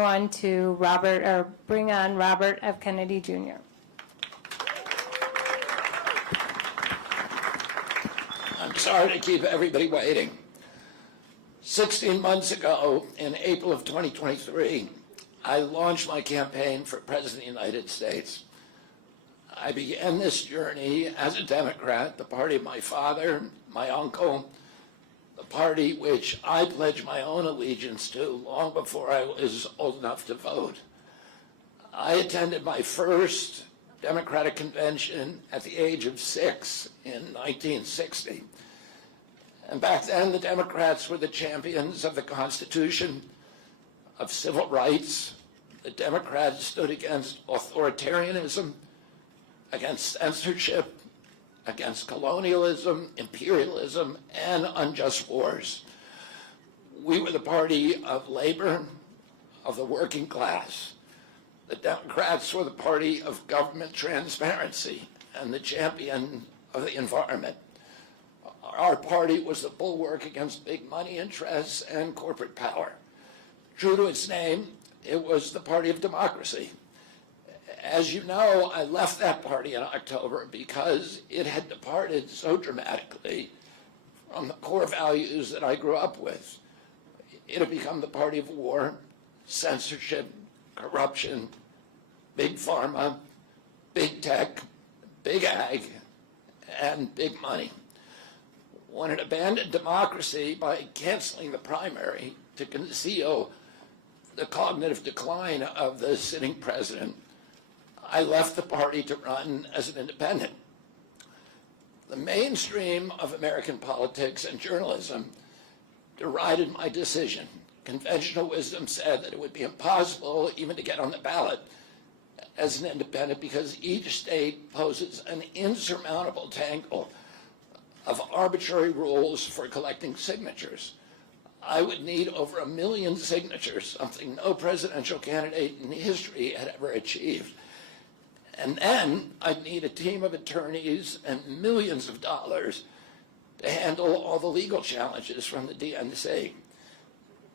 On to bring on Robert F. Kennedy Jr. I'm sorry to keep everybody waiting. 16 months ago, in April of 2023, I launched my campaign for President of the United States. I began this journey as a Democrat, the party of my father, my uncle, the party which I pledged my own allegiance to long before I was old enough to vote. I attended my first Democratic convention at the age of 6 in 1960. And back then, the Democrats were the champions of the Constitution, of civil rights. The Democrats stood against authoritarianism, against censorship, against colonialism, imperialism, and unjust wars. We were the party of labor, of the working class. The Democrats were the party of government transparency and the champion of the environment. Our party was the bulwark against big money interests and corporate power. True to its name, it was the party of democracy. As you know, I left that party in October because it had departed so dramatically from the core values that I grew up with. It had become the party of war, censorship, corruption, big pharma, big tech, big ag, and big money. When it abandoned democracy by canceling the primary to conceal the cognitive decline of the sitting president, I left the party to run as an independent. The mainstream of American politics and journalism derided my decision. Conventional wisdom said that it would be impossible even to get on the ballot as an independent because each state poses an insurmountable tangle of arbitrary rules for collecting signatures. I would need over 1 million signatures, something no presidential candidate in history had ever achieved. And then I'd need a team of attorneys and millions of dollars to handle all the legal challenges from the DNC.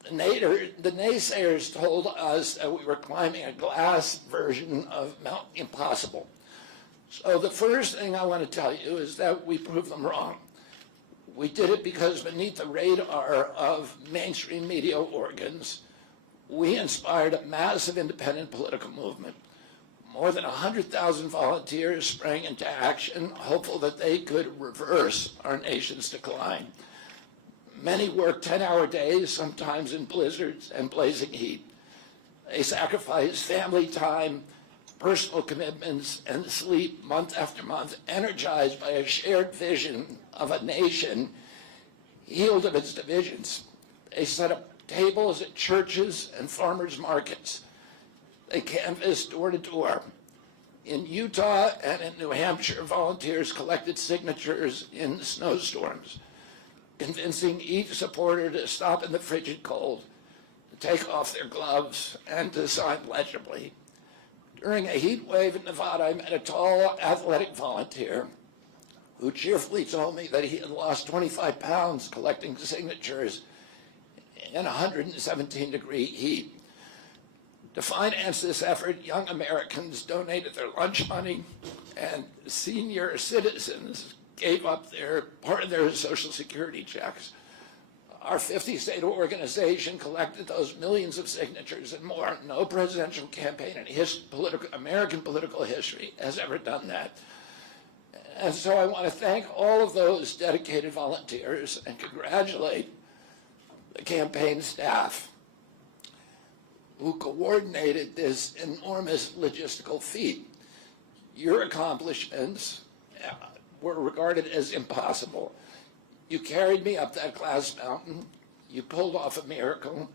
The naysayers told us that we were climbing a glass version of Mount Impossible. So the first thing I want to tell you is that we proved them wrong. We did it because beneath the radar of mainstream media organs, we inspired a massive independent political movement. More than 100,000 volunteers sprang into action, hopeful that they could reverse our nation's decline. Many worked 10-hour days, sometimes in blizzards and blazing heat. They sacrificed family time, personal commitments, and sleep month after month, energized by a shared vision of a nation healed of its divisions. They set up tables at churches and farmers' markets. They canvassed door to door. In Utah and in New Hampshire, volunteers collected signatures in snowstorms, convincing each supporter to stop in the frigid cold, to take off their gloves, and to sign legibly. During a heat wave in Nevada, I met a tall, athletic volunteer who cheerfully told me that he had lost 25 pounds collecting signatures in 117-degree heat. To finance this effort, young Americans donated their lunch money, and senior citizens gave up part of their Social Security checks. Our 50-state organization collected those millions of signatures and more. No presidential campaign in American political history has ever done that. And so I want to thank all of those dedicated volunteers and congratulate the campaign staff who coordinated this enormous logistical feat. Your accomplishments were regarded as impossible. You carried me up that glass mountain. You pulled off a miracle.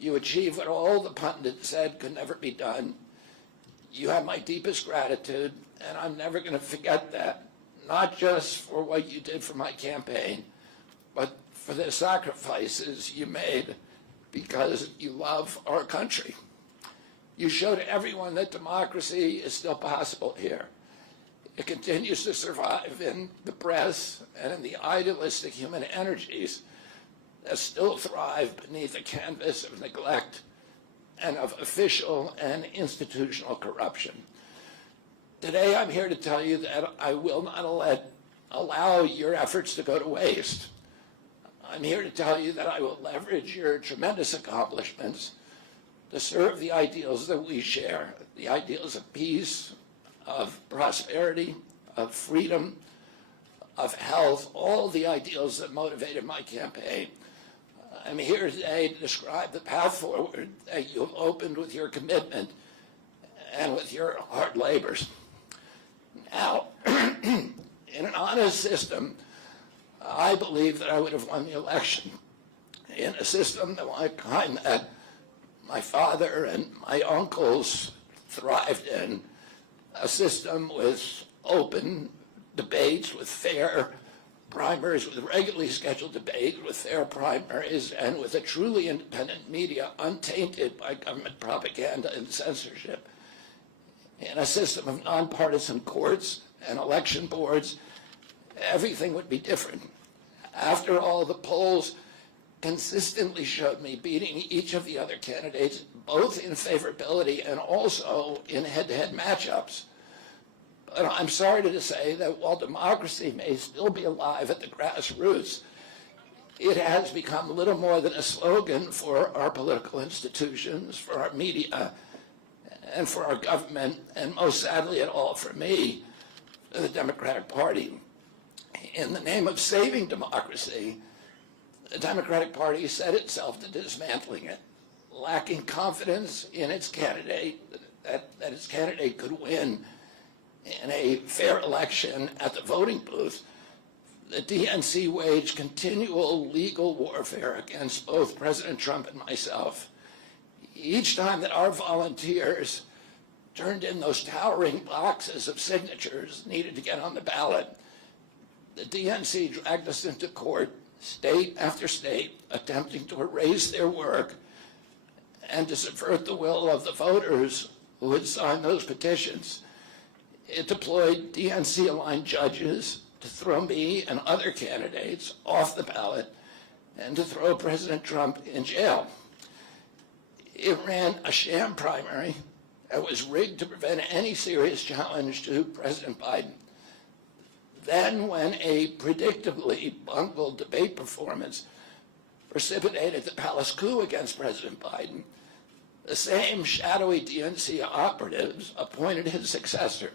You achieved what all the pundits said could never be done. You have my deepest gratitude, and I'm never going to forget that, not just for what you did for my campaign, but for the sacrifices you made because you love our country. You showed everyone that democracy is still possible here. It continues to survive in the press and in the idealistic human energies that still thrive beneath a canvas of neglect, and of official and institutional corruption. Today, I'm here to tell you that I will not allow your efforts to go to waste. I'm here to tell you that I will leverage your tremendous accomplishments to serve the ideals that we share, the ideals of peace, of prosperity, of freedom, of health, all the ideals that motivated my campaign. I'm here today to describe the path forward that you've opened with your commitment and with your hard labors. Now, in an honest system, I believe that I would have won the election. In a system like kind that my father and my uncles thrived in, a system with open debates, with fair primaries, with regularly scheduled debates, with fair primaries, and with a truly independent media untainted by government propaganda and censorship. In a system of nonpartisan courts and election boards, everything would be different. After all, the polls consistently showed me beating each of the other candidates, both in favorability and also in head-to-head matchups. But I'm sorry to say that while democracy may still be alive at the grassroots, it has become little more than a slogan for our political institutions, for our media, and for our government, and most sadly at all for me, the Democratic Party. In the name of saving democracy, the Democratic Party set itself to dismantling it, lacking confidence in its candidate, that its candidate could win in a fair election at the voting booth. The DNC waged continual legal warfare against both President Trump and myself. Each time that our volunteers turned in those towering boxes of signatures needed to get on the ballot, the DNC dragged us into court, state after state, attempting to erase their work and to subvert the will of the voters who had signed those petitions. It deployed DNC-aligned judges to throw me and other candidates off the ballot and to throw President Trump in jail. It ran a sham primary that was rigged to prevent any serious challenge to President Biden. Then, when a predictably bungled debate performance precipitated the palace coup against President Biden, the same shadowy DNC operatives appointed his successor,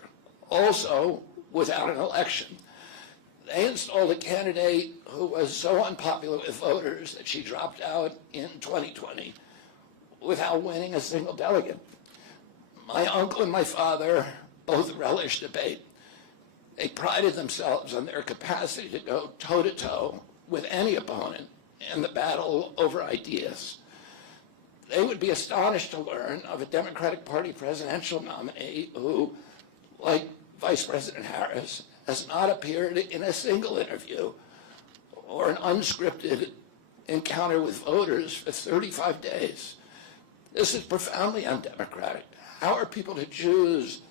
also without an election. They installed a candidate who was so unpopular with voters that she dropped out in 2020 without winning a single delegate. My uncle and my father both relished debate. They prided themselves on their capacity to go toe-to-toe with any opponent in the battle over ideas. They would be astonished to learn of a Democratic Party presidential nominee who, like Vice President Harris, has not appeared in a single interview or an unscripted encounter with voters for 35 days. This is profoundly undemocratic. How are people to choose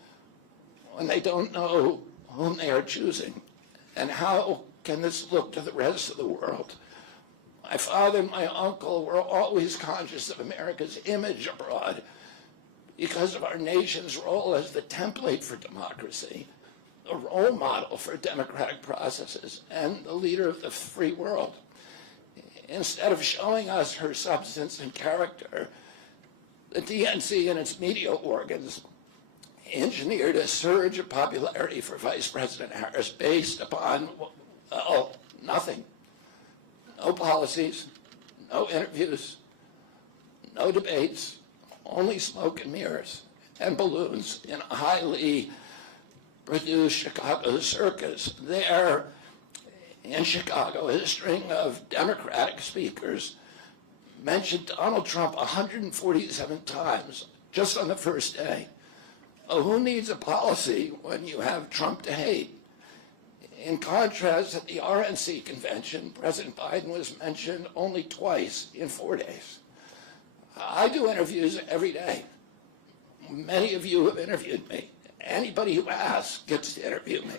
when they don't know whom they are choosing? And how can this look to the rest of the world? My father and my uncle were always conscious of America's image abroad because of our nation's role as the template for democracy, the role model for democratic processes, and the leader of the free world. Instead of showing us her substance and character, the DNC and its media organs engineered a surge of popularity for Vice President Harris based upon, well, nothing. No policies, no interviews, no debates, only smoke and mirrors and balloons in a highly produced Chicago circus. There in Chicago, a string of Democratic speakers mentioned Donald Trump 147 times just on the first day. Oh, who needs a policy when you have Trump to hate? In contrast, at the RNC convention, President Biden was mentioned only twice in 4 days. I do interviews every day. Many of you have interviewed me. Anybody who asks gets to interview me.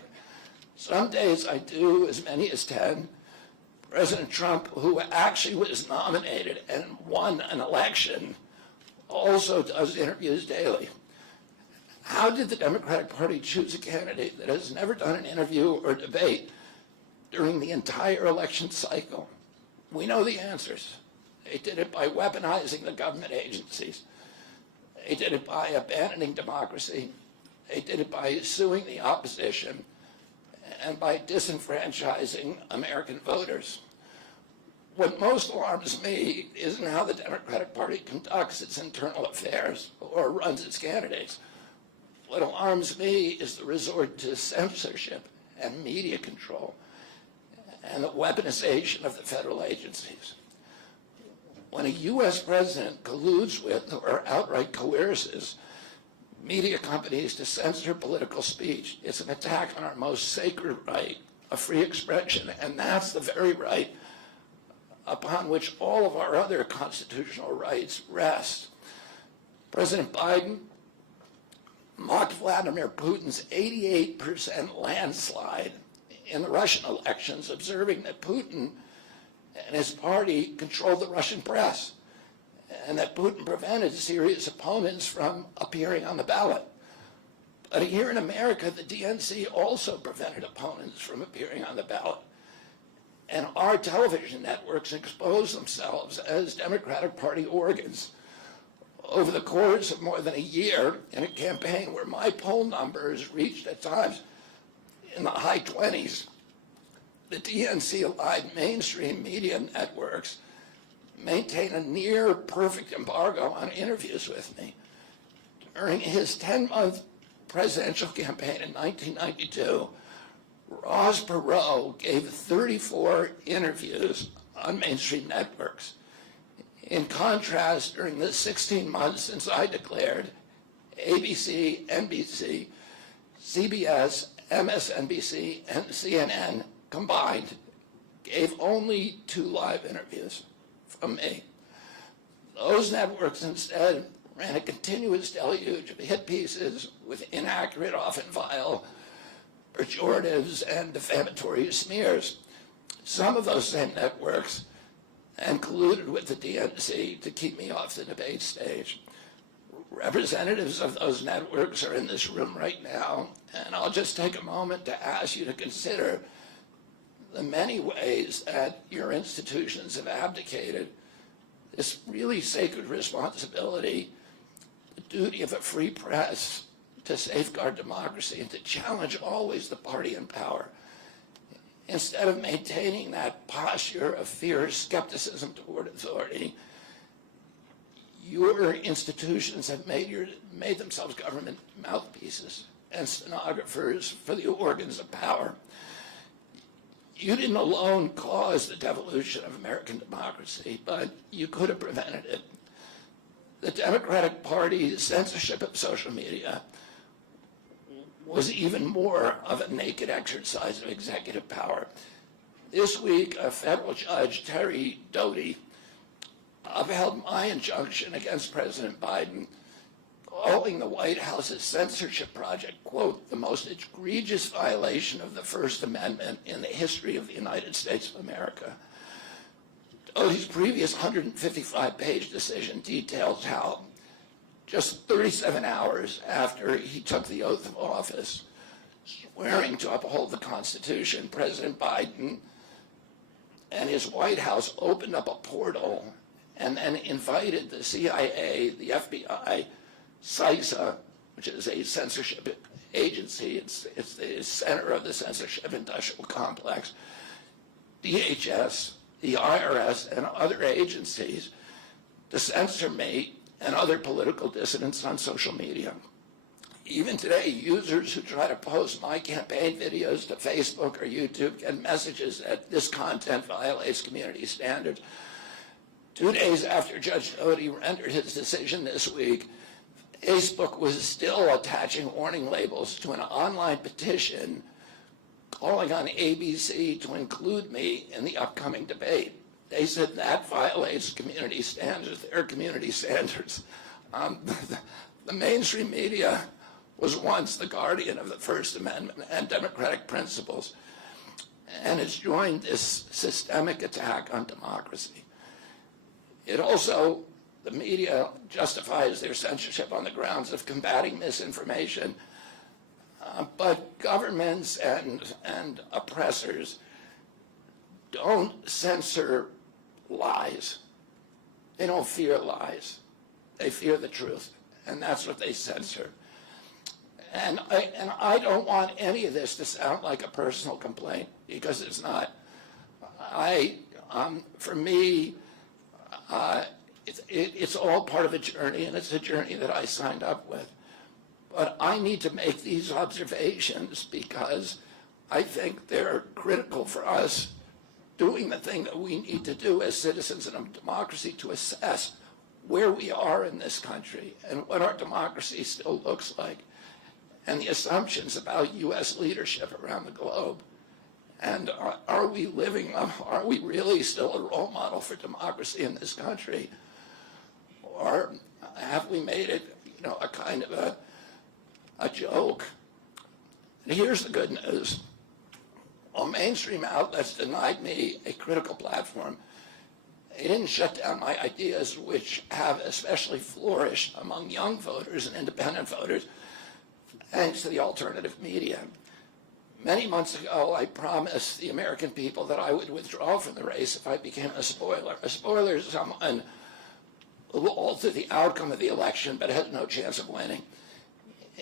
Some days I do as many as 10. President Trump, who actually was nominated and won an election, also does interviews daily. How did the Democratic Party choose a candidate that has never done an interview or debate during the entire election cycle? We know the answers. They did it by weaponizing the government agencies. They did it by abandoning democracy. They did it by suing the opposition and by disenfranchising American voters. What most alarms me isn't how the Democratic Party conducts its internal affairs or runs its candidates. What alarms me is the resort to censorship and media control and the weaponization of the federal agencies. When a U.S. president colludes with or outright coerces media companies to censor political speech, it's an attack on our most sacred right of free expression, and that's the very right upon which all of our other constitutional rights rest. President Biden mocked Vladimir Putin's 88% landslide in the Russian elections, observing that Putin and his party controlled the Russian press and that Putin prevented serious opponents from appearing on the ballot. But here in America, the DNC also prevented opponents from appearing on the ballot. And our television networks expose themselves as Democratic Party organs. Over the course of more than a year, in a campaign where my poll numbers reached at times in the high 20s, the DNC-allied mainstream media networks maintain a near perfect embargo on interviews with me. During his 10-month presidential campaign in 1992, Ross Perot gave 34 interviews on mainstream networks. In contrast, during the 16 months since I declared, ABC, NBC, CBS, MSNBC, and CNN combined gave only 2 live interviews from me. Those networks instead ran a continuous deluge of hit pieces with inaccurate, often vile, pejoratives and defamatory smears. Some of those same networks and colluded with the DNC to keep me off the debate stage. Representatives of those networks are in this room right now, and I'll just take a moment to ask you to consider the many ways that your institutions have abdicated this really sacred responsibility, the duty of a free press to safeguard democracy and to challenge always the party in power. Instead of maintaining that posture of fierce skepticism toward authority, your institutions have made themselves government mouthpieces and stenographers for the organs of power. You didn't alone cause the devolution of American democracy, but you could have prevented it. The Democratic Party's censorship of social media was even more of a naked exercise of executive power. This week, a federal judge, Terry Doty, upheld my injunction against President Biden, calling the White House's censorship project, quote, the most egregious violation of the First Amendment in the history of the United States of America. Doty's previous 155-page decision details how just 37 hours after he took the oath of office, swearing to uphold the Constitution, President Biden and his White House opened up a portal and then invited the CIA, the FBI, CISA, which is a censorship agency, it's the center of the censorship industrial complex, DHS, the IRS, and other agencies to censor me and other political dissidents on social media. Even today, users who try to post my campaign videos to Facebook or YouTube get messages that this content violates community standards. 2 days after Judge Doty rendered his decision this week, Facebook was still attaching warning labels to an online petition calling on ABC to include me in the upcoming debate. They said that violates community standards, their community standards. The mainstream media was once the guardian of the First Amendment and democratic principles, and it's joined this systemic attack on democracy. It also, the media justifies their censorship on the grounds of combating misinformation. But governments and oppressors don't censor lies. They don't fear lies. They fear the truth, and that's what they censor. And I don't want any of this to sound like a personal complaint, because it's not. For me, it's all part of a journey, and it's a journey that I signed up with. But I need to make these observations because I think they're critical for us doing the thing that we need to do as citizens in a democracy to assess where we are in this country and what our democracy still looks like, and the assumptions about U.S. leadership around the globe. And are we really still a role model for democracy in this country? Or have we made it, a kind of a joke? And here's the good news. While mainstream outlets denied me a critical platform, they didn't shut down my ideas, which have especially flourished among young voters and independent voters, thanks to the alternative media. Many months ago, I promised the American people that I would withdraw from the race if I became a spoiler. A spoiler is someone who will alter the outcome of the election but has no chance of winning.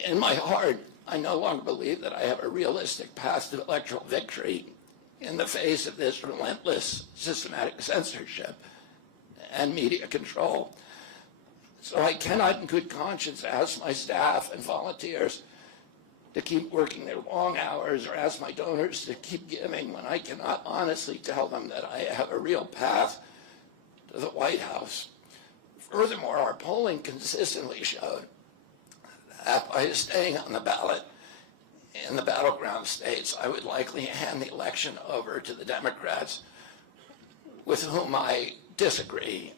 In my heart, I no longer believe that I have a realistic path to electoral victory in the face of this relentless, systematic censorship and media control. So I cannot in good conscience ask my staff and volunteers to keep working their long hours or ask my donors to keep giving when I cannot honestly tell them that I have a real path to the White House. Furthermore, our polling consistently showed that by staying on the ballot in the battleground states, I would likely hand the election over to the Democrats, with whom I disagree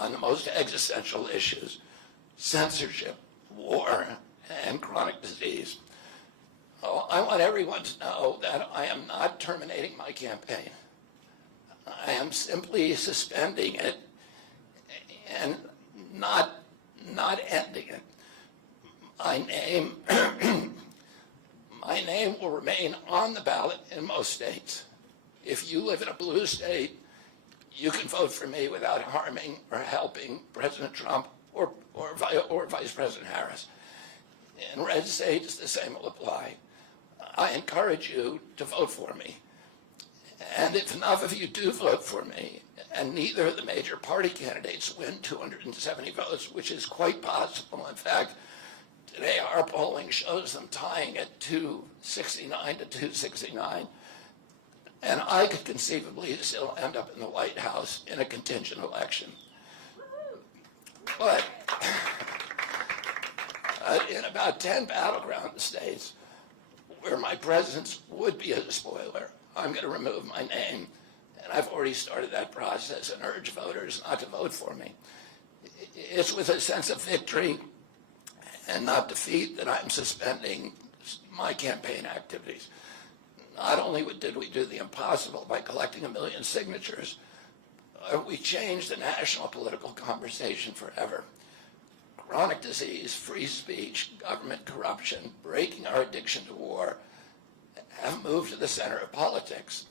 on the most existential issues: censorship, war, and chronic disease. Oh, I want everyone to know that I am not terminating my campaign. I am simply suspending it and not ending it. My name will remain on the ballot in most states. If you live in a blue state, you can vote for me without harming or helping President Trump or Vice President Harris. In red states, the same will apply. I encourage you to vote for me. And if enough of you do vote for me, and neither of the major party candidates win 270 votes, which is quite possible. In fact, today our polling shows them tying at 269 to 269. And I could conceivably still end up in the White House in a contingent election. But in about 10 battleground states where my presence would be a spoiler, I'm going to remove my name. And I've already started that process and urge voters not to vote for me. It's with a sense of victory and not defeat that I'm suspending my campaign activities. Not only did we do the impossible by collecting 1 million signatures, we changed the national political conversation forever. Chronic disease, free speech, government corruption, breaking our addiction to war have moved to the center of politics.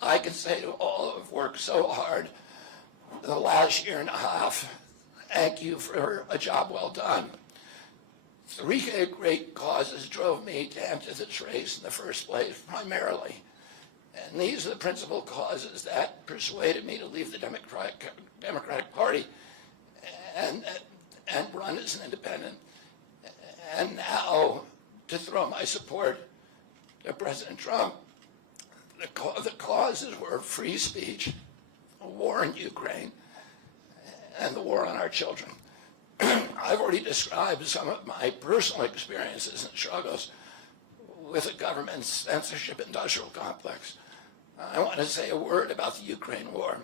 I can say to all who have worked so hard in the last year and a half, thank you for a job well done. 3 great causes drove me to enter this race in the first place, primarily. And these are the principal causes that persuaded me to leave the Democratic Party and run as an independent. And now to throw my support to President Trump. The causes were free speech, a war in Ukraine, and the war on our children. I've already described some of my personal experiences and struggles with the government's censorship industrial complex. I want to say a word about the Ukraine war.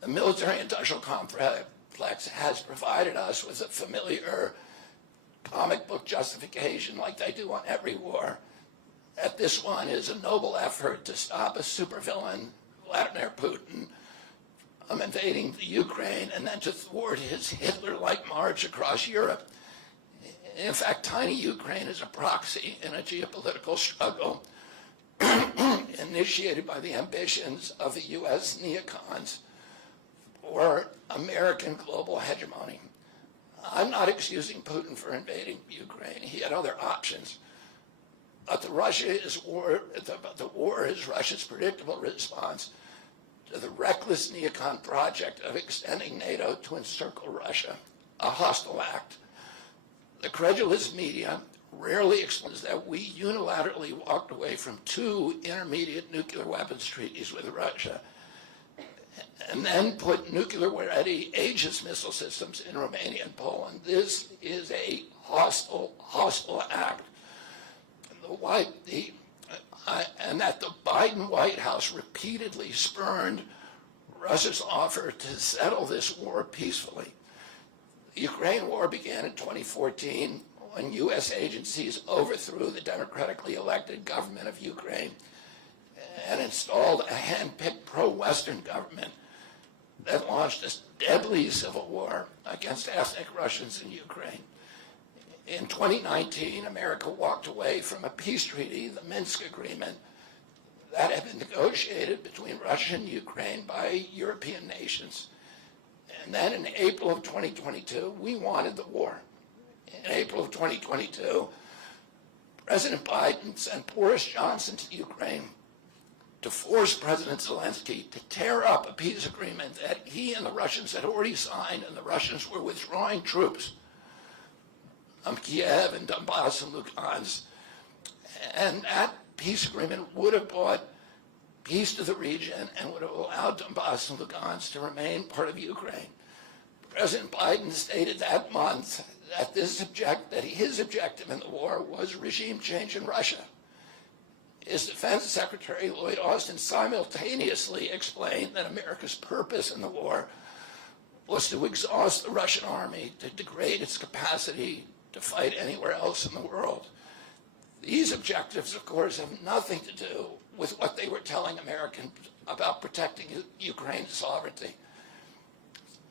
The military industrial complex has provided us with a familiar comic book justification like they do on every war, that this one is a noble effort to stop a supervillain, Vladimir Putin, invading the Ukraine and then to thwart his Hitler-like march across Europe. In fact, tiny Ukraine is a proxy in a geopolitical struggle initiated by the ambitions of the U.S. neocons for American global hegemony. I'm not excusing Putin for invading Ukraine. He had other options. But the war is Russia's predictable response to the reckless neocon project of extending NATO to encircle Russia, a hostile act. The credulous media rarely explains that we unilaterally walked away from 2 intermediate nuclear weapons treaties with Russia and then put nuclear-ready Aegis missile systems in Romania and Poland. This is a hostile act. And that the Biden White House repeatedly spurned Russia's offer to settle this war peacefully. The Ukraine war began in 2014 when U.S. agencies overthrew the democratically elected government of Ukraine and installed a hand-picked pro-Western government that launched a deadly civil war against ethnic Russians in Ukraine. In 2019, America walked away from a peace treaty, the Minsk Agreement, that had been negotiated between Russia and Ukraine by European nations. And then in April of 2022, we wanted the war. In April of 2022, President Biden sent Boris Johnson to Ukraine to force President Zelensky to tear up a peace agreement that he and the Russians had already signed, and the Russians were withdrawing troops from Kiev and Donbass and Lugansk. And that peace agreement would have brought peace to the region and would have allowed Donbass and Lugansk to remain part of Ukraine. President Biden stated that month that his objective in the war was regime change in Russia. His Defense Secretary Lloyd Austin simultaneously explained that America's purpose in the war was to exhaust the Russian army, to degrade its capacity to fight anywhere else in the world. These objectives, of course, have nothing to do with what they were telling Americans about protecting Ukraine's sovereignty.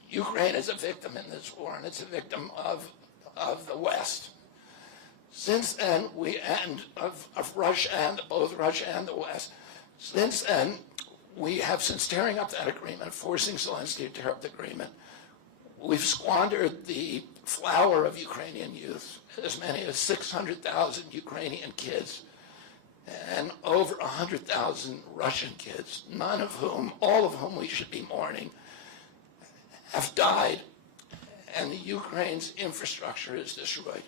Ukraine is a victim in this war, and it's a victim of the West. Since then, of Russia and both Russia and the West. Since then, we have, since tearing up that agreement, forcing Zelensky to tear up the agreement, we've squandered the flower of Ukrainian youth, as many as 600,000 Ukrainian kids, and over 100,000 Russian kids, all of whom we should be mourning, have died, and the Ukraine's infrastructure is destroyed.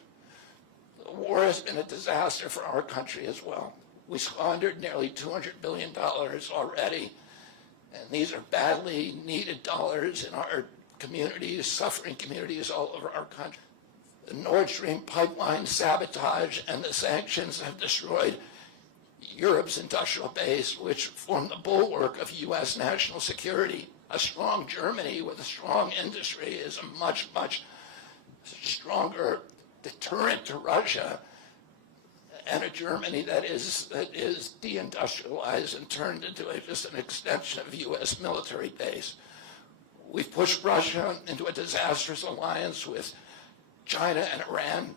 The war has been a disaster for our country as well. We squandered nearly $200 billion already, and these are badly needed dollars in our communities, suffering communities all over our country. The Nord Stream pipeline sabotage and the sanctions have destroyed Europe's industrial base, which formed the bulwark of U.S. national security. A strong Germany with a strong industry is a much, much stronger deterrent to Russia, and a Germany that is deindustrialized and turned into just an extension of U.S. military base. We've pushed Russia into a disastrous alliance with China and Iran.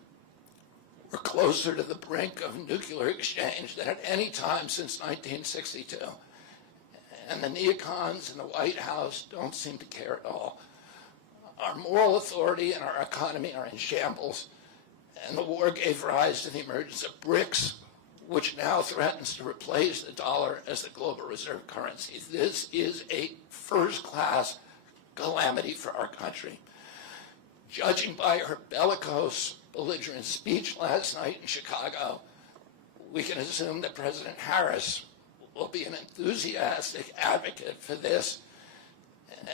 We're closer to the brink of nuclear exchange than at any time since 1962. And the neocons in the White House don't seem to care at all. Our moral authority and our economy are in shambles, and the war gave rise to the emergence of BRICS, which now threatens to replace the dollar as the global reserve currency. This is a first-class calamity for our country. Judging by her bellicose, belligerent speech last night in Chicago, we can assume that President Harris will be an enthusiastic advocate for this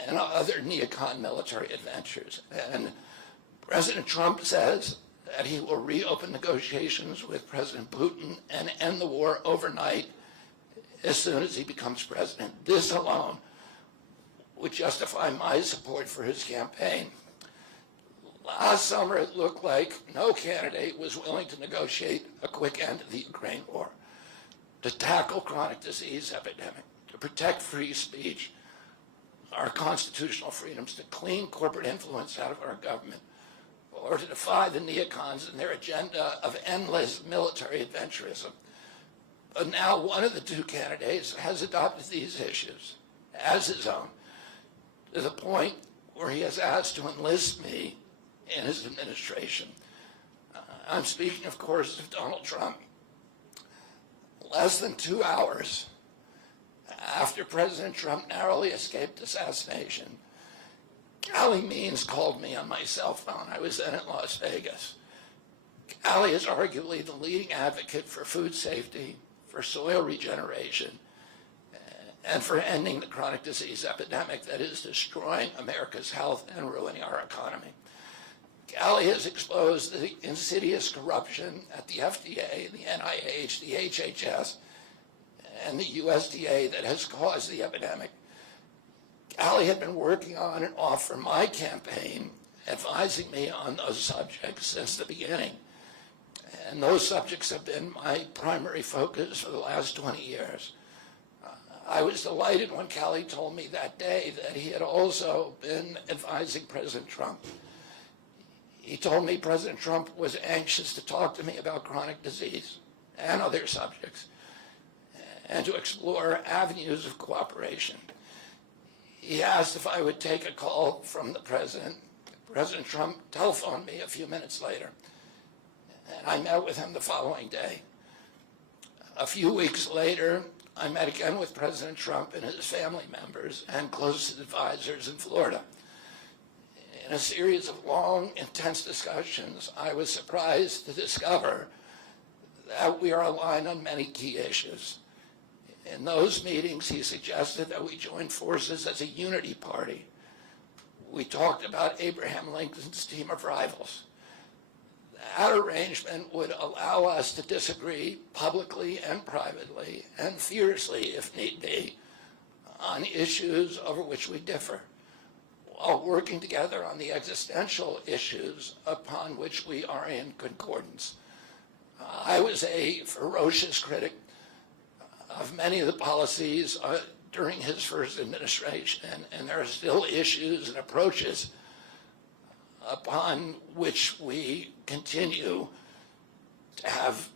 and other neocon military adventures. And President Trump says that he will reopen negotiations with President Putin and end the war overnight as soon as he becomes president. This alone would justify my support for his campaign. Last summer, it looked like no candidate was willing to negotiate a quick end to the Ukraine war, to tackle chronic disease epidemic, to protect free speech, our constitutional freedoms to clean corporate influence out of our government, or to defy the neocons and their agenda of endless military adventurism. But now one of the two candidates has adopted these issues as his own, to the point where he has asked to enlist me in his administration. I'm speaking, of course, of Donald Trump. Less than 2 hours after President Trump narrowly escaped assassination, Callie Means called me on my cell phone. I was then in Las Vegas. Callie is arguably the leading advocate for food safety, for soil regeneration, and for ending the chronic disease epidemic that is destroying America's health and ruining our economy. Callie has exposed the insidious corruption at the FDA, the NIH, the HHS, and the USDA that has caused the epidemic. Callie had been working on and off for my campaign, advising me on those subjects since the beginning. And those subjects have been my primary focus for the last 20 years. I was delighted when Callie told me that day that he had also been advising President Trump. He told me President Trump was anxious to talk to me about chronic disease and other subjects, and to explore avenues of cooperation. He asked if I would take a call from the president. President Trump telephoned me a few minutes later, and I met with him the following day. A few weeks later, I met again with President Trump and his family members and closest advisors in Florida. In a series of long, intense discussions, I was surprised to discover that we are aligned on many key issues. In those meetings, he suggested that we join forces as a unity party. We talked about Abraham Lincoln's team of rivals. That arrangement would allow us to disagree publicly and privately, and fiercely, if need be, on issues over which we differ, while working together on the existential issues upon which we are in concordance. I was a ferocious critic of many of the policies during his first administration, and there are still issues and approaches upon which we continue to have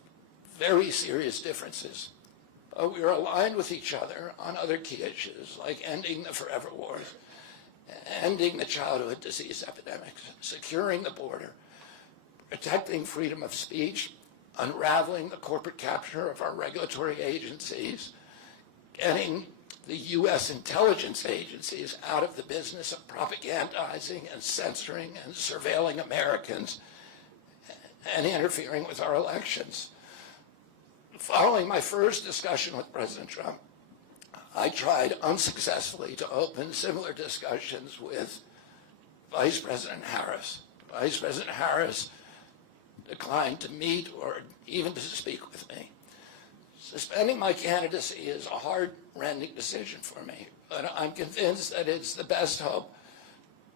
very serious differences. But we are aligned with each other on other key issues, like ending the forever wars, ending the childhood disease epidemics, securing the border, protecting freedom of speech, unraveling the corporate capture of our regulatory agencies, getting the U.S. intelligence agencies out of the business of propagandizing and censoring and surveilling Americans and interfering with our elections. Following my first discussion with President Trump, I tried unsuccessfully to open similar discussions with Vice President Harris. Vice President Harris declined to meet or even to speak with me. Suspending my candidacy is a heart-rending decision for me, but I'm convinced that it's the best hope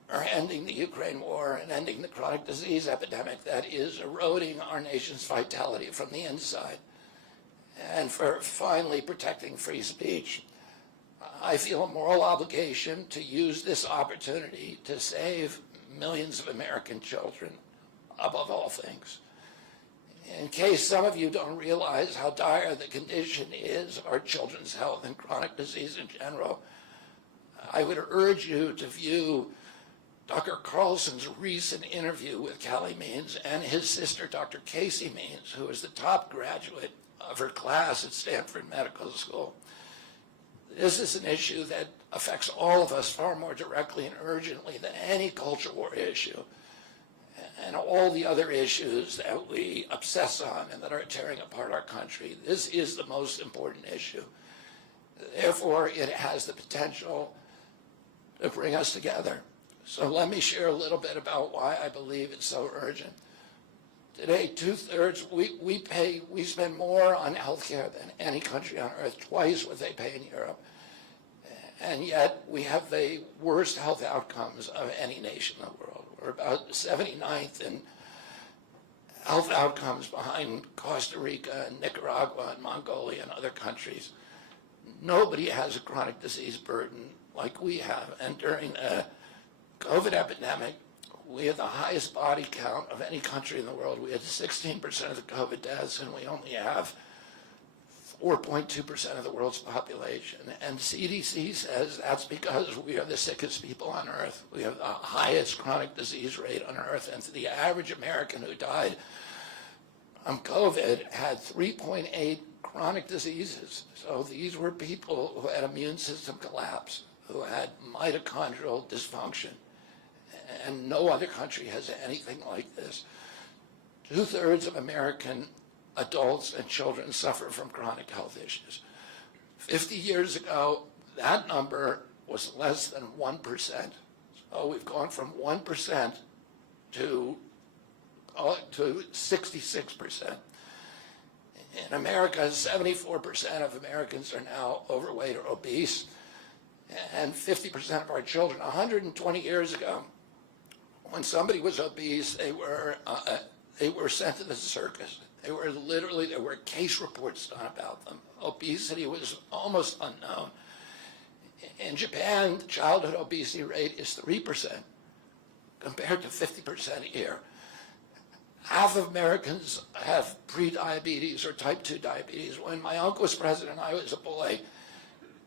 for ending the Ukraine war and ending the chronic disease epidemic that is eroding our nation's vitality from the inside, and for finally protecting free speech. I feel a moral obligation to use this opportunity to save millions of American children above all things. In case some of you don't realize how dire the condition is of our children's health and chronic disease in general, I would urge you to view Dr. Carlson's recent interview with Callie Means and his sister, Dr. Casey Means, who is the top graduate of her class at Stanford Medical School. This is an issue that affects all of us far more directly and urgently than any culture war issue, and all the other issues that we obsess on and that are tearing apart our country. This is the most important issue. Therefore, it has the potential to bring us together. So let me share a little bit about why I believe it's so urgent. Today, two-thirds, we spend more on healthcare than any country on earth, twice what they pay in Europe. And yet we have the worst health outcomes of any nation in the world. We're about 79th in health outcomes behind Costa Rica and Nicaragua and Mongolia and other countries. Nobody has a chronic disease burden like we have. And during a COVID epidemic, we had the highest body count of any country in the world. We had 16% of the COVID deaths, and we only have 4.2% of the world's population. And CDC says that's because we are the sickest people on earth. We have the highest chronic disease rate on earth. And the average American who died from COVID had 3.8 chronic diseases. So these were people who had immune system collapse, who had mitochondrial dysfunction. And no other country has anything like this. 2/3 of American adults and children suffer from chronic health issues. 50 years ago, that number was less than 1%. So we've gone from 1% to 66%. In America, 74% of Americans are now overweight or obese, and 50% of our children. 120 years ago, when somebody was obese, they were sent to the circus. There were case reports done about them. Obesity was almost unknown. In Japan, the childhood obesity rate is 3% compared to 50% here. Half of Americans have pre-diabetes or type 2 diabetes. When my uncle was president, I was a boy.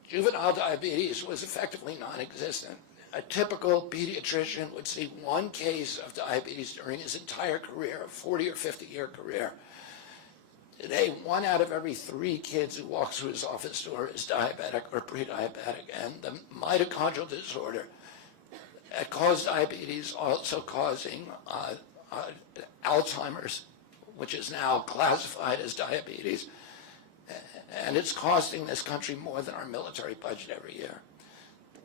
Juvenile diabetes was effectively non-existent. A typical pediatrician would see one case of diabetes during his entire career, a 40 or 50-year career. Today, 1 out of every 3 kids who walks through his office door is diabetic or pre-diabetic. And the mitochondrial disorder that caused diabetes also causing Alzheimer's, which is now classified as diabetes. And it's costing this country more than our military budget every year.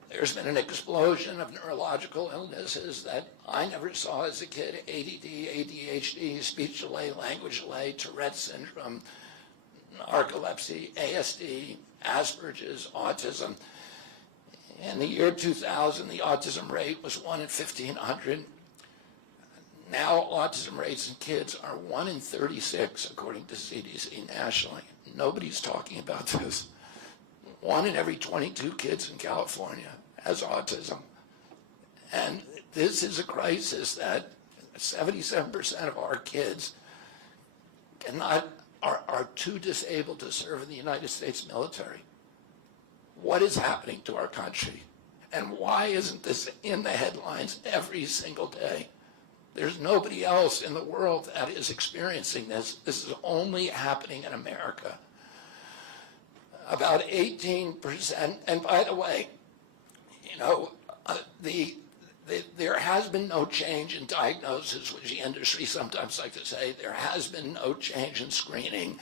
There's been an explosion of neurological illnesses that I never saw as a kid: ADD, ADHD, speech delay, language delay, Tourette's syndrome, narcolepsy, ASD, Asperger's, autism. In the year 2000, the autism rate was 1 in 1,500. Now autism rates in kids are 1 in 36, according to CDC nationally. Nobody's talking about this. 1 in every 22 kids in California has autism. And this is a crisis that 77% of our kids are too disabled to serve in the United States military. What is happening to our country? And why isn't this in the headlines every single day? There's nobody else in the world that is experiencing this. This is only happening in America. About 18%, and by the way, there has been no change in diagnosis, which the industry sometimes like to say. There has been no change in screening.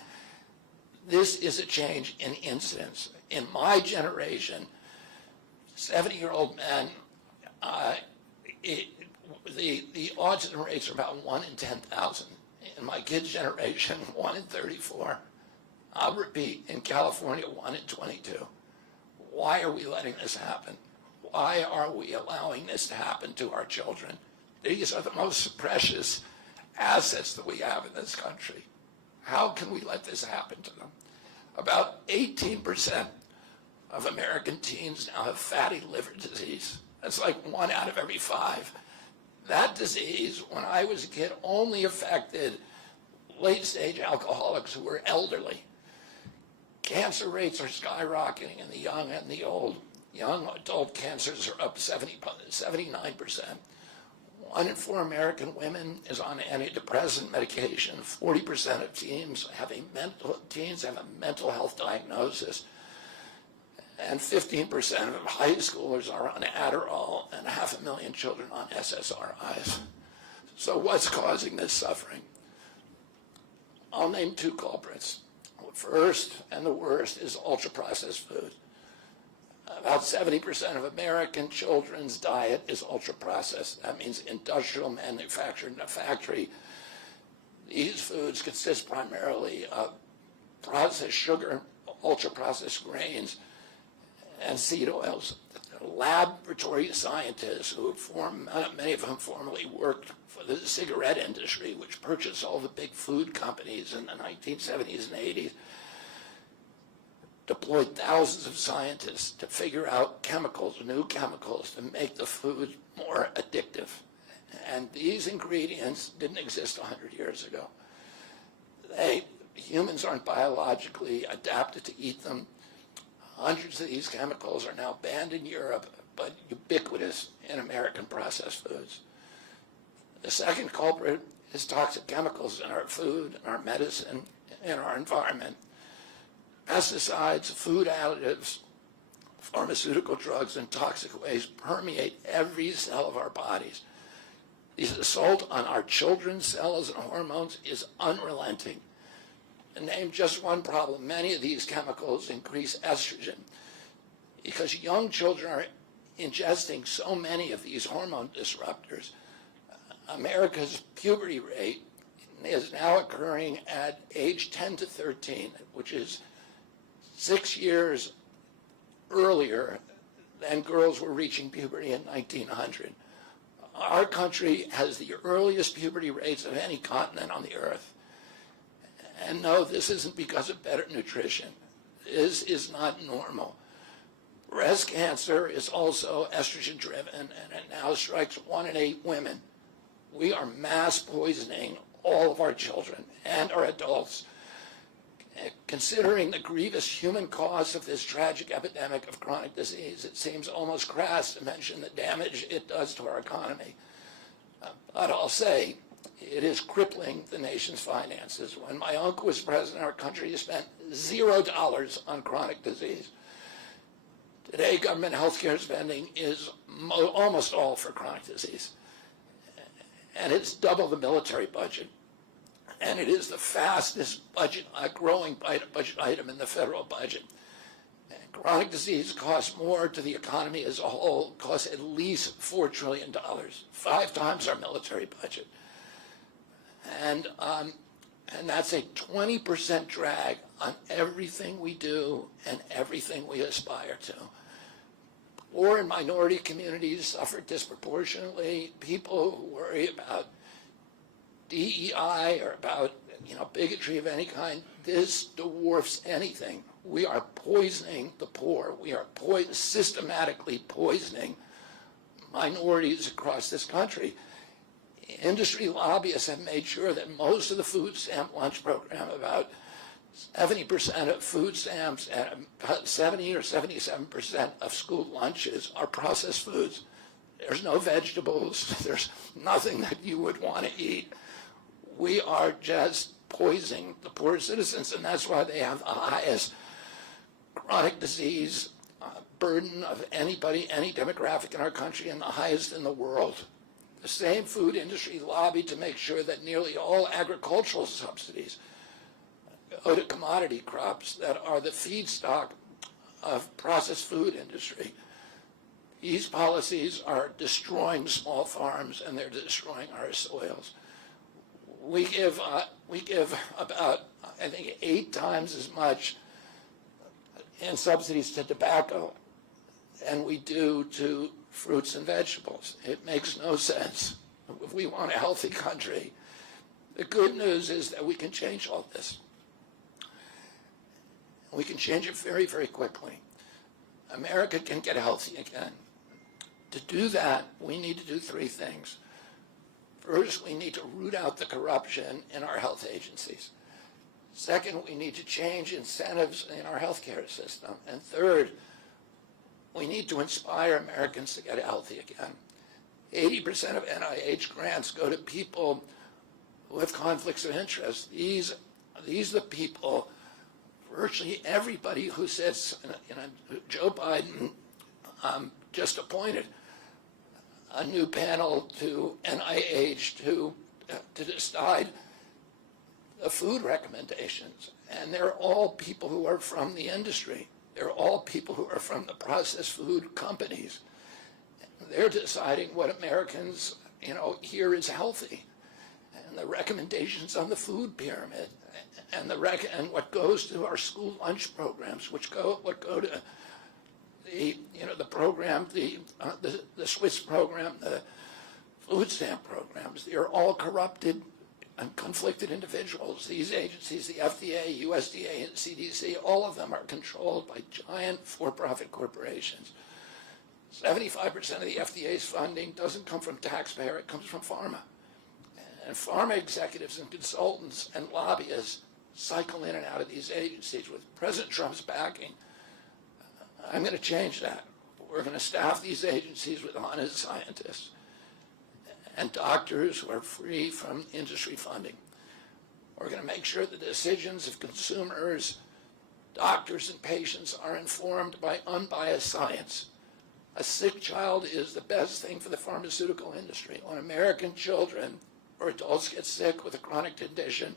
This is a change in incidence. In my generation, 70-year-old men, the autism rates are about 1 in 10,000. In my kids' generation, 1 in 34. I'll repeat, in California, 1 in 22. Why are we letting this happen? Why are we allowing this to happen to our children? These are the most precious assets that we have in this country. How can we let this happen to them? About 18% of American teens now have fatty liver disease. That's like 1 out of every 5. That disease, when I was a kid, only affected late-stage alcoholics who were elderly. Cancer rates are skyrocketing in the young and the old. Young adult cancers are up 79%. 1 in 4 American women is on antidepressant medication. 40% of teens have a mental health diagnosis. And 15% of high schoolers are on Adderall, and 500,000 children on SSRIs. So what's causing this suffering? I'll name 2 culprits. First, and the worst, is ultra-processed food. About 70% of American children's diet is ultra-processed. That means industrial manufactured in a factory. These foods consist primarily of processed sugar, ultra-processed grains, and seed oils. Laboratory scientists who many of whom formerly worked for the cigarette industry, which purchased all the big food companies in the 1970s and 80s, deployed thousands of scientists to figure out new chemicals to make the food more addictive. And these ingredients didn't exist 100 years ago. Humans aren't biologically adapted to eat them. Hundreds of these chemicals are now banned in Europe, but ubiquitous in American processed foods. The second culprit is toxic chemicals in our food, in our medicine, in our environment. Pesticides, food additives, pharmaceutical drugs, and toxic waste permeate every cell of our bodies. The assault on our children's cells and hormones is unrelenting. To name just one problem, many of these chemicals increase estrogen because young children are ingesting so many of these hormone disruptors. America's puberty rate is now occurring at age 10 to 13, which is 6 years earlier than girls were reaching puberty in 1900. Our country has the earliest puberty rates of any continent on the earth. And no, this isn't because of better nutrition. This is not normal. Breast cancer is also estrogen driven, and it now strikes 1 in 8 women. We are mass poisoning all of our children and our adults. Considering the grievous human cost of this tragic epidemic of chronic disease, it seems almost crass to mention the damage it does to our economy. But I'll say, it is crippling the nation's finances. When my uncle was president, our country spent $0 on chronic disease. Today, government health care spending is almost all for chronic disease. And it's double the military budget. And it is the fastest growing budget item in the federal budget. And chronic disease costs more to the economy as a whole, costs at least $4 trillion, 5 times our military budget. And that's a 20% drag on everything we do and everything we aspire to. Poor and minority communities suffer disproportionately. People who worry about DEI or about bigotry of any kind, this dwarfs anything. We are poisoning the poor. We are systematically poisoning minorities across this country. Industry lobbyists have made sure that most of the food stamp lunch program, about 70% of food stamps and about 70 or 77% of school lunches are processed foods. There's no vegetables. There's nothing that you would want to eat. We are just poisoning the poor citizens, and that's why they have the highest chronic disease burden of anybody, any demographic in our country, and the highest in the world. The same food industry lobbied to make sure that nearly all agricultural subsidies go to commodity crops that are the feedstock of processed food industry. These policies are destroying small farms, and they're destroying our soils. We give about, I think, 8 times as much in subsidies to tobacco than we do to fruits and vegetables. It makes no sense if we want a healthy country. The good news is that we can change all this. We can change it very, very quickly. America can get healthy again. To do that, we need to do 3 things. First, we need to root out the corruption in our health agencies. Second, we need to change incentives in our healthcare system. And third, we need to inspire Americans to get healthy again. 80% of NIH grants go to people who have conflicts of interest. These are the people, virtually everybody who sits, Joe Biden just appointed a new panel to NIH to decide the food recommendations. And they're all people who are from the industry. They're all people who are from the processed food companies. They're deciding what Americans, here is healthy. And the recommendations on the food pyramid and what goes to our school lunch programs, what go to the program, the Swiss program, the food stamp programs. They're all corrupted and conflicted individuals. These agencies, the FDA, USDA, and CDC, all of them are controlled by giant for-profit corporations. 75% of the FDA's funding doesn't come from taxpayer, it comes from pharma. And pharma executives and consultants and lobbyists cycle in and out of these agencies. With President Trump's backing, I'm going to change that. We're going to staff these agencies with honest scientists and doctors who are free from industry funding. We're going to make sure the decisions of consumers, doctors, and patients are informed by unbiased science. A sick child is the best thing for the pharmaceutical industry. When American children or adults get sick with a chronic condition,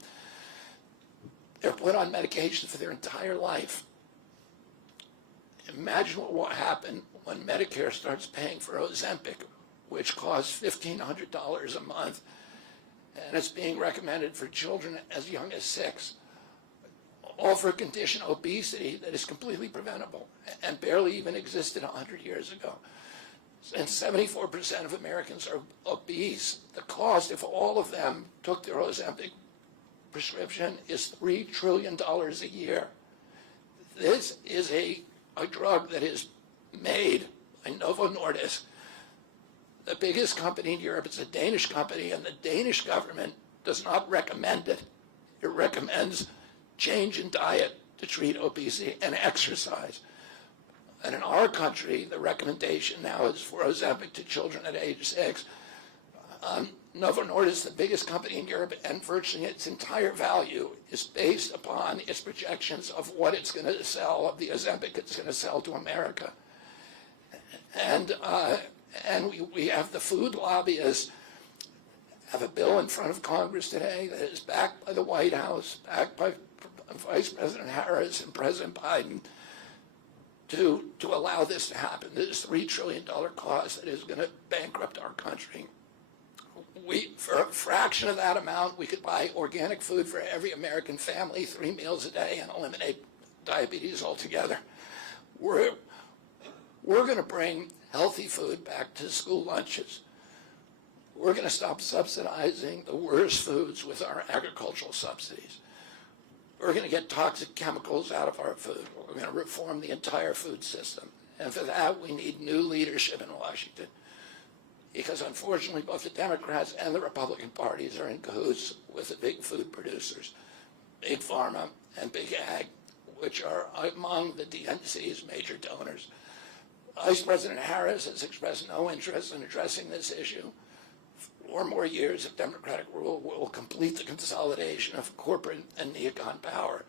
they're put on medication for their entire life. Imagine what will happen when Medicare starts paying for Ozempic, which costs $1,500 a month, and it's being recommended for children as young as 6, all for a condition, obesity, that is completely preventable and barely even existed 100 years ago. And 74% of Americans are obese. The cost, if all of them took their Ozempic prescription, is $3 trillion a year. This is a drug that is made by Novo Nordisk, the biggest company in Europe. It's a Danish company, and the Danish government does not recommend it. It recommends change in diet to treat obesity and exercise. And in our country, the recommendation now is for Ozempic to children at age 6. Novo Nordisk, the biggest company in Europe, and virtually its entire value is based upon its projections of what it's going to sell, of the Ozempic it's going to sell to America. And we have the food lobbyists have a bill in front of Congress today that is backed by the White House, backed by Vice President Harris and President Biden, to allow this to happen. This $3 trillion cost that is going to bankrupt our country. For a fraction of that amount, we could buy organic food for every American family, 3 meals a day, and eliminate diabetes altogether. We're going to bring healthy food back to school lunches. We're going to stop subsidizing the worst foods with our agricultural subsidies. We're going to get toxic chemicals out of our food. We're going to reform the entire food system. And for that, we need new leadership in Washington. Because unfortunately, both the Democrats and the Republican parties are in cahoots with the big food producers, Big Pharma and Big Ag, which are among the DNC's major donors. Vice President Harris has expressed no interest in addressing this issue. 4 more years of Democratic rule will complete the consolidation of corporate and neocon power,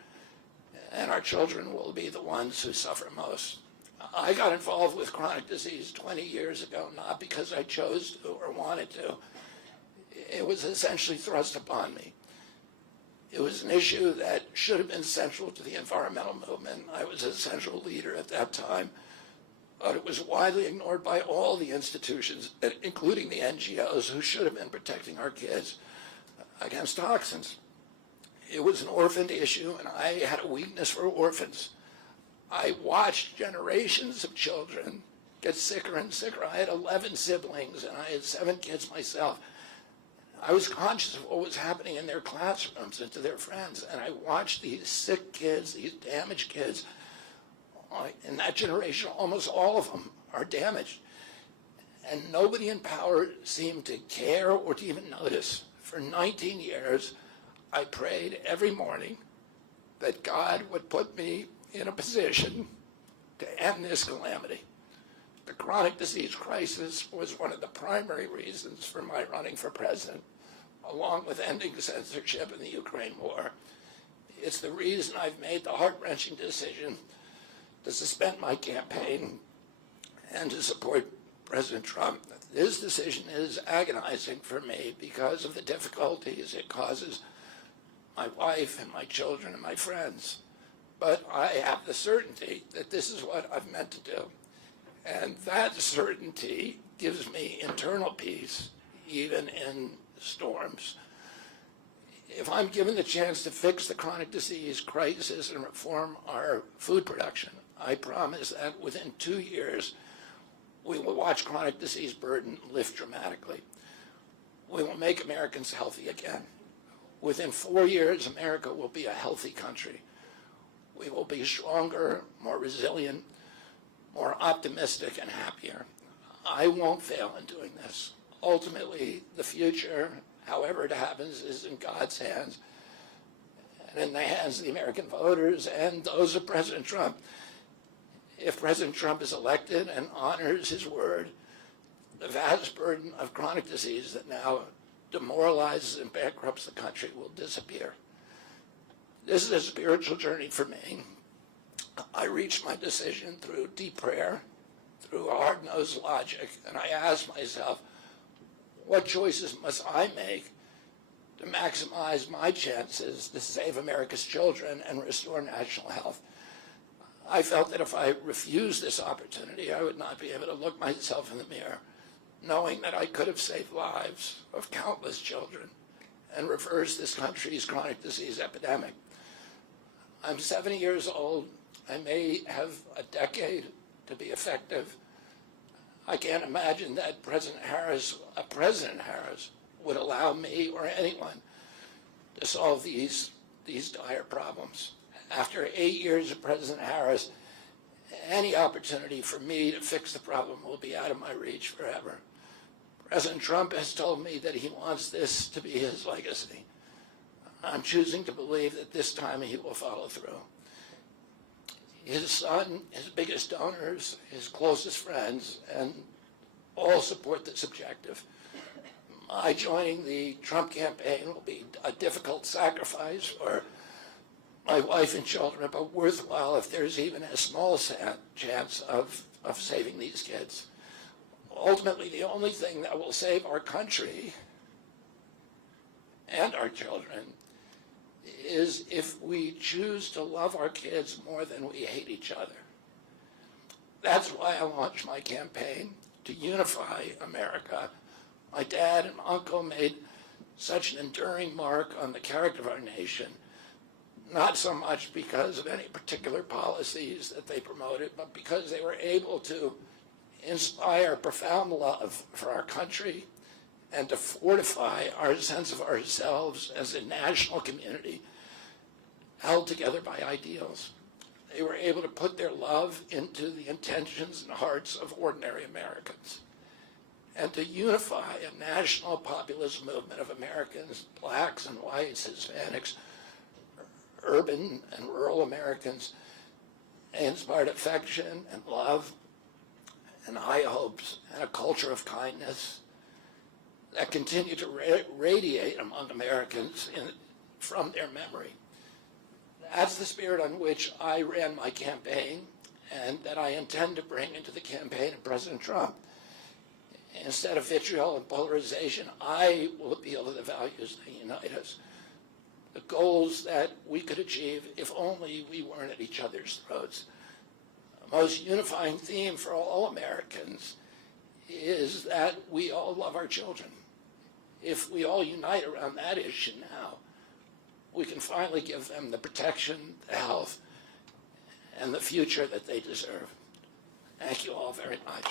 and our children will be the ones who suffer most. I got involved with chronic disease 20 years ago, not because I chose to or wanted to. It was essentially thrust upon me. It was an issue that should have been central to the environmental movement. I was a central leader at that time, but it was widely ignored by all the institutions, including the NGOs, who should have been protecting our kids against toxins. It was an orphaned issue, and I had a weakness for orphans. I watched generations of children get sicker and sicker. I had 11 siblings, and I had 7 kids myself. I was conscious of what was happening in their classrooms and to their friends, and I watched these sick kids, these damaged kids. In that generation, almost all of them are damaged. And nobody in power seemed to care or to even notice. For 19 years, I prayed every morning that God would put me in a position to end this calamity. The chronic disease crisis was one of the primary reasons for my running for president, along with ending censorship in the Ukraine war. It's the reason I've made the heart-wrenching decision to suspend my campaign and to support President Trump. This decision is agonizing for me because of the difficulties it causes my wife and my children and my friends. But I have the certainty that this is what I've meant to do. And that certainty gives me internal peace, even in storms. If I'm given the chance to fix the chronic disease crisis and reform our food production, I promise that within 2 years, we will watch chronic disease burden lift dramatically. We will make Americans healthy again. Within 4 years, America will be a healthy country. We will be stronger, more resilient, more optimistic, and happier. I won't fail in doing this. Ultimately, the future, however it happens, is in God's hands and in the hands of the American voters and those of President Trump. If President Trump is elected and honors his word, the vast burden of chronic disease that now demoralizes and bankrupts the country will disappear. This is a spiritual journey for me. I reached my decision through deep prayer, through hard-nosed logic, and I asked myself, what choices must I make to maximize my chances to save America's children and restore national health? I felt that if I refused this opportunity, I would not be able to look myself in the mirror, knowing that I could have saved lives of countless children and reversed this country's chronic disease epidemic. I'm 70 years old. I may have a decade to be effective. I can't imagine that President Harris would allow me or anyone to solve these dire problems. After 8 years of President Harris, any opportunity for me to fix the problem will be out of my reach forever. President Trump has told me that he wants this to be his legacy. I'm choosing to believe that this time he will follow through. His son, his biggest donors, his closest friends, and all support this objective. My joining the Trump campaign will be a difficult sacrifice for my wife and children, but worthwhile if there's even a small chance of saving these kids. Ultimately, the only thing that will save our country and our children is if we choose to love our kids more than we hate each other. That's why I launched my campaign to unify America. My dad and uncle made such an enduring mark on the character of our nation, not so much because of any particular policies that they promoted, but because they were able to inspire profound love for our country and to fortify our sense of ourselves as a national community held together by ideals. They were able to put their love into the intentions and hearts of ordinary Americans and to unify a national populist movement of Americans, blacks and whites, Hispanics, urban and rural Americans. They inspired affection and love and high hopes and a culture of kindness that continue to radiate among Americans from their memory. That's the spirit on which I ran my campaign and that I intend to bring into the campaign of President Trump. Instead of vitriol and polarization, I will appeal to the values that unite us, the goals that we could achieve if only we weren't at each other's throats. The most unifying theme for all Americans is that we all love our children. If we all unite around that issue now, we can finally give them the protection, the health, and the future that they deserve. Thank you all very much.